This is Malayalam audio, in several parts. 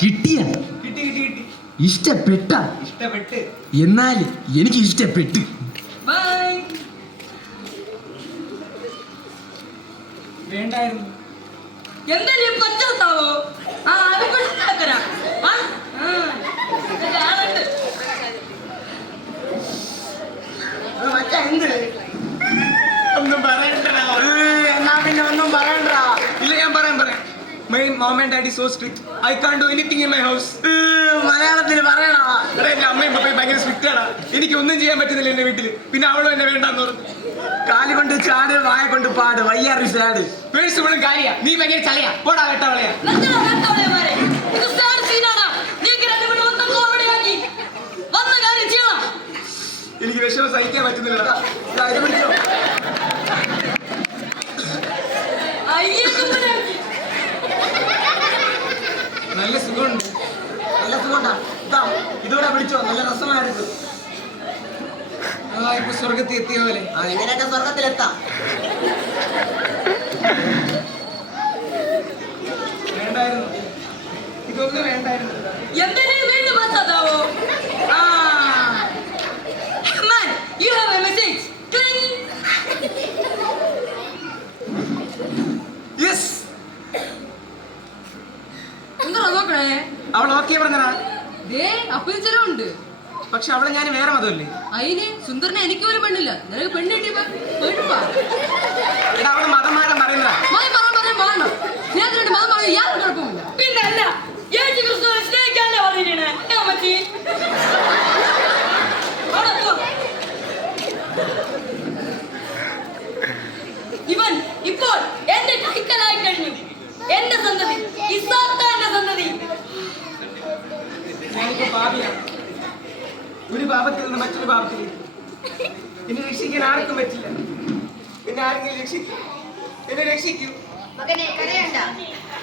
കിട്ടിയ കിട്ടി കിട്ടി കിട്ടി. ഇഷ്ടപ്പെട്ട ഇഷ്ടപ്പെട്ട്. എന്നാൽ എനിക്ക് ഇഷ്ടപ്പെട്ടു. ബൈ വേണ്ടായിരുന്നു. എന്തായാലും ആ ആ. ഇത് ആളുണ്ട്. ഒന്നും പറയണ്ടടാ എന്നാ പിന്നെ ഒന്നും പറയണ്ടാ ഇല്ല ഞാൻ പറയാൻ പറയാം my and daddy so strict I can't do anything in my house മലയാളത്തിൽ പറയണോ? എന്റെ അമ്മയും പപ്പയും ഭയങ്കര സ്ട്രിക്റ്റ് ആണ്. എനിക്ക് ഒന്നും ചെയ്യാൻ പറ്റുന്നില്ല എന്റെ വീട്ടിൽ പിന്നെ അവളും എന്നെ വേണ്ടെന്ന് പറഞ്ഞു. കാലി കൊണ്ട് ചാട് വായ കൊണ്ട് പാട് വയ്യാറി സാഡ് പേഴ്സ് ഇവളും കാര്യ നീ ഭയങ്കര ചലയാ പോടാ വെട്ടവളയാ. എനിക്ക് വിഷമം സഹിക്കാൻ പറ്റുന്നില്ല. ഇതോടെ പിടിച്ചോ നല്ല രസമായിരുന്നു ആ ഇപ്പൊ സ്വർഗത്തിൽ എത്തിയ പോലെ ആ ഇങ്ങനെയൊക്കെ സ്വർഗത്തിലെത്താം വേണ്ടായിരുന്നു ഇതൊന്നും വേണ്ടായിരുന്നു എന്തെങ്കിലും വീണ്ടും പറ്റാതാവോ? ആ. Man, you have a message. Cling. Yes എന്താ നോക്കണേ അവൾ ഓക്കെ പറഞ്ഞടാ ദേ അപ്പിച്ചലുണ്ട് പക്ഷെ അവളെ ഞാൻ വേറെ മതമല്ലേ? അയിന് സുന്ദരനെ എനിക്ക് ഒരു പെണ്ണില്ല. നിനക്ക് പെണ്ണ് കിട്ടിയപ്പോ എടാ അവൾ മതം മാറാൻ പറയുന്നതാ. മതി പറയാൻ പറയാൻ മാറണം സ്നേഹത്തിനുണ്ട് മതം പറഞ്ഞ യാതൊരു കുഴപ്പമില്ല. പിന്നെ അല്ല യേശു ക്രിസ്തുവിനെ സ്നേഹിക്കാനല്ലേ പറഞ്ഞിരിക്കണേ? ഞാൻ മച്ചി ഇവൻ ഇപ്പോൾ എന്റെ കൈക്കലായി കഴിഞ്ഞു. എന്റെ സന്തതി ഇസാത്താന്റെ സന്തതി. ഞാനിപ്പോ പാപിയാണ്. ഒരു പാപത്തിൽ നിന്ന് മറ്റൊരു പാപത്തിലേക്ക്. എന്നെ രക്ഷിക്കാൻ ആർക്കും പറ്റില്ല. എന്നെ ആരെങ്കിലും രക്ഷിക്കും. എന്നെ രക്ഷിക്കൂ. മകനെ കരയണ്ട.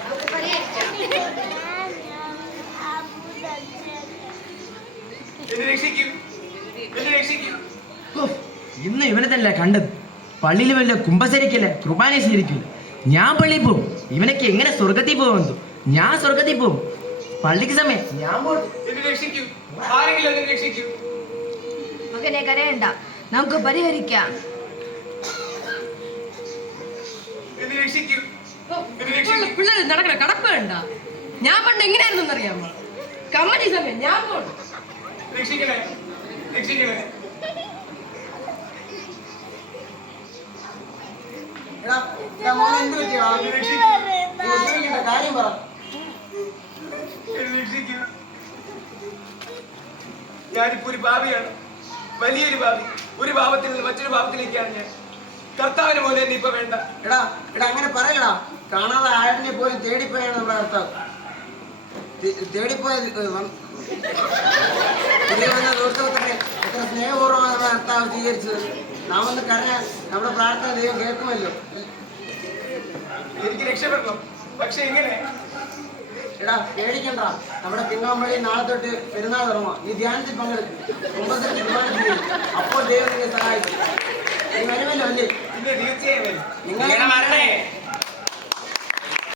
നമുക്ക് പരിഹരിക്കാം. എന്നെ രക്ഷിക്കൂ. എന്നെ രക്ഷിക്കൂ. ഓ, ഇന്ന് ഇവനെ തന്നെ കണ്ടത്? പള്ളിയിൽ വല്ല കുമ്പസരിക്കല്ല? കുർബാന സ്വീകരിക്കില്ല ഞാൻ പള്ളിയിൽ പോവും. ഇവനൊക്കെ എങ്ങനെ സ്വർഗത്തിൽ പോകുന്നു ഞാൻ സ്വർഗത്തിൽ പോവും. പള്ളിക്ക് സമയം. ഞാൻ രക്ഷിക്കൂ. ആരെങ്കിലും രക്ഷിക്കൂ. മകനെ കരയണ്ട. നമുക്ക് പരിഹരിക്കാം. പിള്ളേർ നടക്കണ കടപ്പ് വേണ്ട. ഞാൻ പണ്ട് എങ്ങനെയായിരുന്നു അറിയാമോ കമ്മിറ്റി സമയം. ഞാൻ പോണം രക്ഷിക്കണേ. രക്ഷിക്കണേ. എടാ എടാ മോനെ എന്ത് പറ്റിയാ എന്നെ രക്ഷിക്കൂ വിഷമിക്കണ്ട, കാര്യം പറ എന്നെ രക്ഷിക്കൂ ഞാനിപ്പോ ഒരു ഭാവിയാണ്. വലിയൊരു ഭാവി. ഒരു ഭാവത്തിൽ നിന്ന് മറ്റൊരു ഭാവത്തിലേക്കാണ് ഞാൻ. കർത്താവിന് പോലെ തന്നെ ഇപ്പൊ വേണ്ട. എടാ എടാ അങ്ങനെ പറയടാ കാണാതെ ആടിനെ പോലും തേടിപ്പോയാണ് നമ്മുടെ കർത്താവ്. തേടിപ്പോയത് എത്ര സ്നേഹപൂർവമാണ് നമ്മുടെ കർത്താവ് സ്വീകരിച്ചത്. നാം ഒന്ന് കരഞ്ഞാൽ നമ്മുടെ പ്രാർത്ഥന ദൈവം കേൾക്കുമല്ലോ. എനിക്ക് രക്ഷപ്പെടണം. പക്ഷെ എങ്ങനെ എടാ പേടിക്കണ്ട. നമ്മുടെ പിന്നാമ്പള്ളി നാളെ തൊട്ട് പെരുന്നാൾ തുടങ്ങുക നീ ധ്യാനത്തിൽ പങ്കെടുക്കും. കുമ്പത്തിൽ തീരുമാനം ചെയ്യും. അപ്പോൾ ദൈവം നിന്നെ സഹായിക്കും. നീ വരുമല്ലോ അല്ലേ? തീർച്ചയായും. നിങ്ങൾ